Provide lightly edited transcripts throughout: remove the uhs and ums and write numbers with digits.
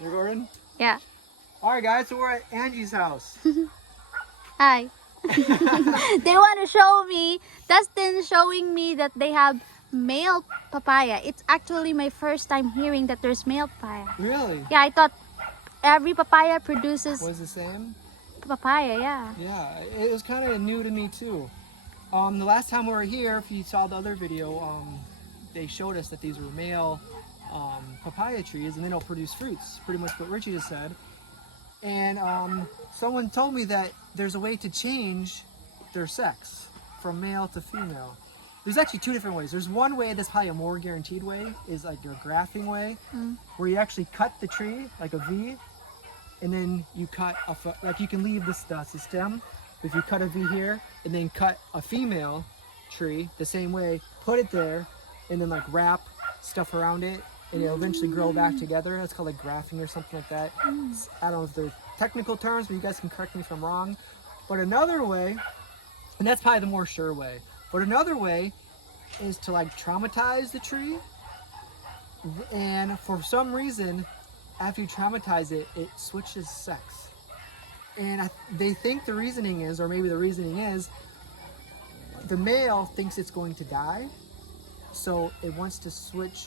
You're Gordon? Yeah. Alright guys, so we're at Angie's house. Hi. They want to show me, Dustin showing me that they have male papaya. It's actually my first time hearing that there's male papaya. Really? Yeah, I thought every papaya produces Was the same? papaya, yeah. Yeah, it was kind of new to me too. The last time we were here, if you saw the other video, they showed us that these were male papaya trees and they don't produce fruits. Pretty much what Richie just said. And someone told me that there's a way to change their sex from male to female. There's actually two different ways. There's one way that's probably a more guaranteed way, is like a grafting way, where you actually cut the tree like a V, and then you cut like you can leave this the stem. If you cut a V here and then cut a female tree the same way, put it there, and then like wrap stuff around it, and it'll eventually grow back together. It's called like grafting or something like that. I don't know if they're technical terms, but you guys can correct me if I'm wrong. But another way, and that's probably the more sure way, but another way is to like traumatize the tree, and for some reason, after you traumatize it, it switches sex. And they think the reasoning is, or maybe the reasoning is, the male thinks it's going to die, so it wants to switch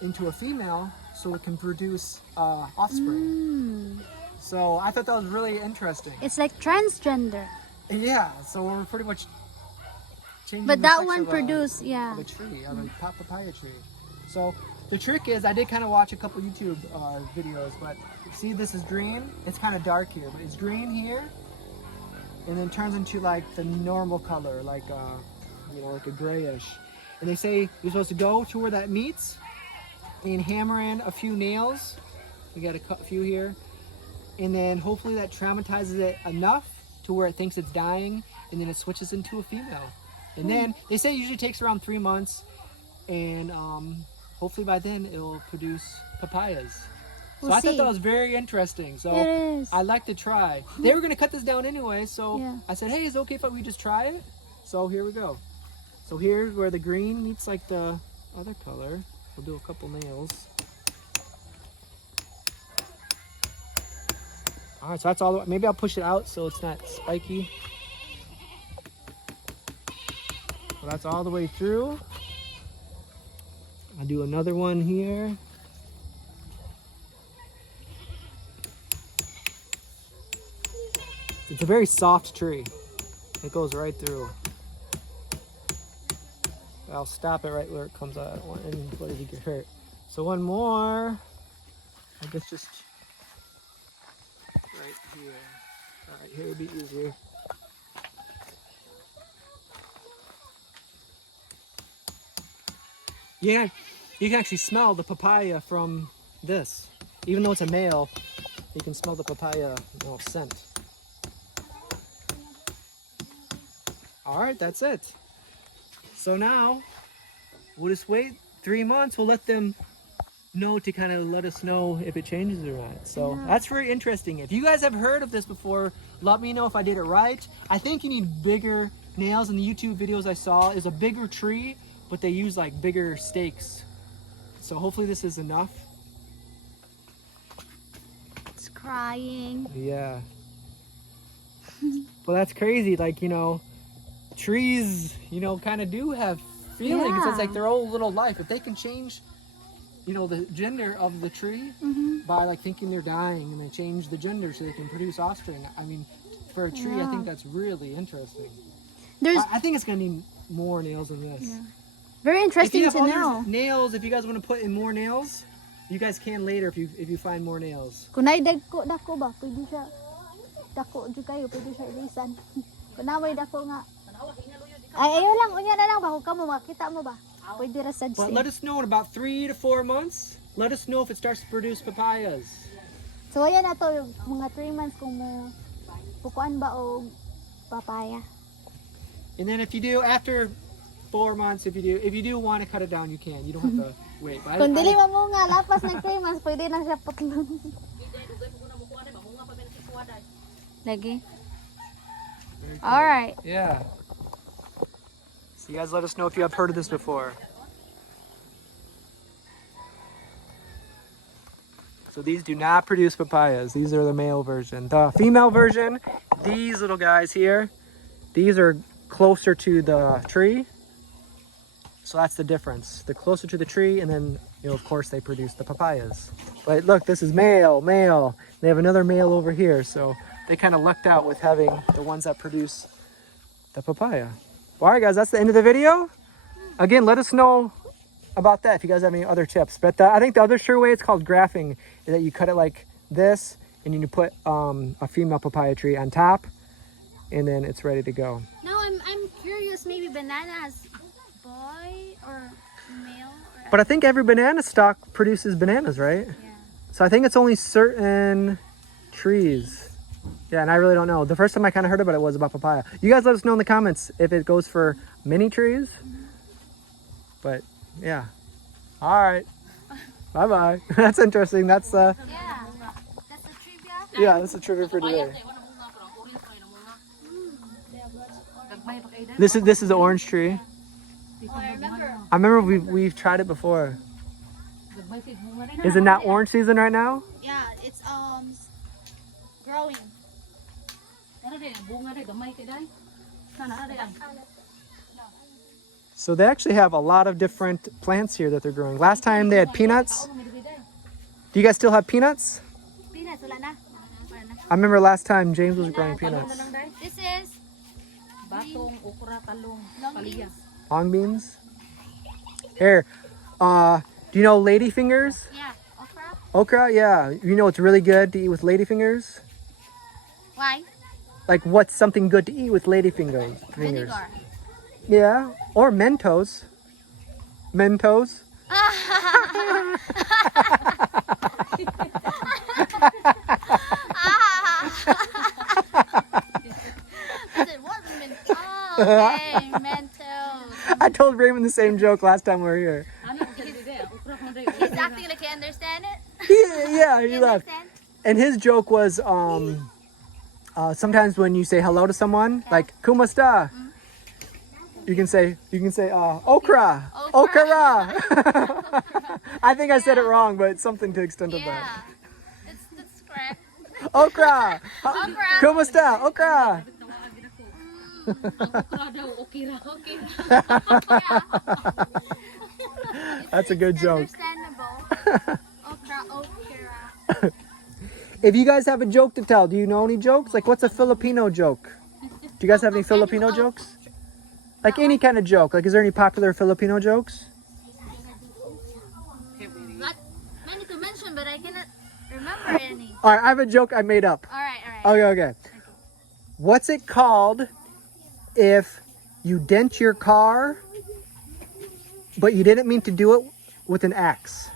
into a female so it can produce offspring. So I thought that was really interesting. It's like transgender. Yeah, so we're pretty much changing But the that sex one of produced, yeah. of a tree, of a papaya tree. So the trick is, I did kind of watch a couple YouTube videos, but see, this is green. It's kind of dark here, but it's green here, and then turns into like the normal color, like you know, like a grayish. And they say you're supposed to go to where that meets and hammer in a few nails. We got a few here, and then hopefully that traumatizes it enough to where it thinks it's dying, and then it switches into a female. And then they say it usually takes around 3 months, and hopefully by then it'll produce papayas. So I thought that was very interesting. So I'd like to try. They were gonna cut this down anyway, so I said, hey, is it okay if we just try it? So here we go. So here's where the green meets like the other color. We'll do a couple nails. All right, so that's all the way. Maybe I'll push it out so it's not spiky. So that's all the way through. I'll do another one here. It's a very soft tree. It goes right through. I'll stop it right where it comes out. I don't want anybody to get hurt. So one more. I guess just right here. All right, here would be easier. Yeah, you can actually smell the papaya from this. Even though it's a male, you can smell the papaya, scent. All right, that's it. So now, we'll just wait 3 months. We'll let them know to kind of let us know if it changes or not. So that's very interesting. If you guys have heard of this before, let me know if I did it right. I think you need bigger nails. In the YouTube videos I saw, is a bigger tree, but they use like bigger stakes. So hopefully this is enough. It's crying. Yeah. Well, that's crazy. Like, trees, kind of do have feelings. It's like their whole little life. If they can change, the gender of the tree by like thinking they're dying, and they change the gender so they can produce offspring. I mean, for a tree, I think that's really interesting. I think it's gonna need more nails than this. Yeah. Very interesting to know. Nails, if you guys want to put in more nails, you guys can later if you find more nails. Kunay dako ba, pwede siya. Dako jud kayo, pwede siya ilisan. Kunaway dako nga. Ay, ayaw lang, unya na lang ba kung kamo makita mo ba? Pwede ra sad. But let us know in about 3 to 4 months. Let us know if it starts to produce papayas. So ayan na to, mga 3 months kung mo pukuan ba o papaya. And then if you do after 4 months, if you do want to cut it down, you can. You don't have to wait. Kung dili mo nga lapas ng 3 months, pwede na siya putlon. Lagi. All right. Yeah. So you guys let us know if you have heard of this before. So these do not produce papayas. These are the male version. The female version, these little guys here, these are closer to the tree. So that's the difference. They're closer to the tree, and then, you know, of course they produce the papayas. But look, this is male, male. They have another male over here. So they kind of lucked out with having the ones that produce the papaya. All right, guys, that's the end of the video. Again, let us know about that if you guys have any other tips. But I think the other sure way it's called grafting is that you cut it like this, and you put a female papaya tree on top, and then it's ready to go. No, I'm curious. Maybe bananas, boy or male? Or... But I think every banana stalk produces bananas, right? Yeah. So I think it's only certain trees. Yeah, and I really don't know. The first time I kind of heard about it was about papaya. You guys let us know in the comments if it goes for many trees. But yeah. All right. Bye-bye. That's interesting. That's Yeah. That's a trivia. yeah, that's a trivia for today. This is the orange tree. Oh, I remember. I remember we've tried it before. Is it not orange season right now? Yeah, it's growing. So they actually have a lot of different plants here that they're growing. Last time they had peanuts. Do you guys still have peanuts? Peanuts, wala na. Wala na. I remember last time James was growing peanuts. This is Batong, okra, talong, long palaya. beans. Long beans. Here, do you know ladyfingers? Yeah, okra. Okra, yeah. You know it's really good to eat with ladyfingers? Why? Like what's something good to eat with ladyfingers? Fingers. Vinegar. Yeah, or Mentos. Mentos. Okay, Mentos. I told Raymond the same joke last time we were here. He's acting like he understand it. Yeah, he You laughed. understand? And his joke was sometimes when you say hello to someone, like "Kumasta," you can say "Okra, okra." I think I said it wrong, but it's something to the extent of that. Yeah, that's correct. Okra, Okra. Kumasta, okra. Okra daw, okira. That's a good It's joke. understandable. Okra. If you guys have a joke to tell, do you know any jokes? Like, what's a Filipino joke? Do you guys have any Filipino jokes? Like any kind of joke. Like, is there any popular Filipino jokes? Not many to mention, but I cannot remember any. All right, I have a joke I made up. All right. Okay. What's it called if you dent your car, but you didn't mean to do it with an axe?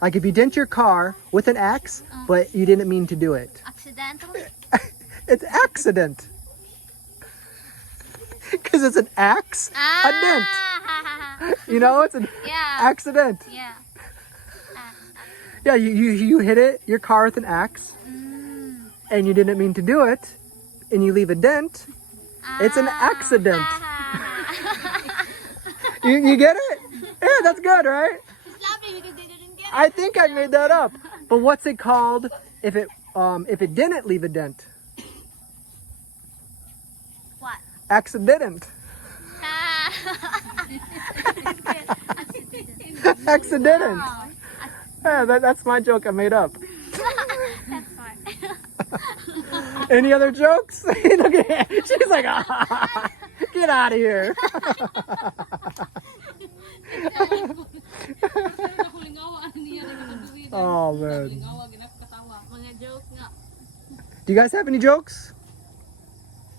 Like if you dent your car with an axe, but you didn't mean to do it. Accidentally? It's accident. Because it's an axe, a dent. You know, it's an Yeah. accident. Yeah. Yeah, you hit it, your car with an axe, and you didn't mean to do it, and you leave a dent. It's an accident. You get it? Yeah, that's good, right? He's laughing because they didn't get it. I think I made that up. But what's it called if it didn't leave a dent? What? Accident. Accident. Wow. Yeah, that's my joke I made up. That's smart. Any other jokes? Look at her. She's like, ah, get out of here. Oh man. Mga joke nga. Do you guys have any jokes?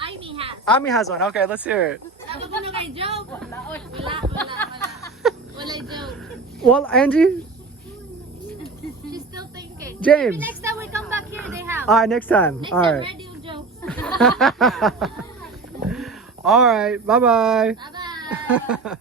Amy has. Ami has one. Okay, let's hear it. Ano ba na kay joke? Wala. Wala joke. Well, Angie, She's still thinking. James. Maybe next time we come back here, they have. All right, next time. Next All time, right. ready yung jokes. All right. Bye-bye. Bye-bye.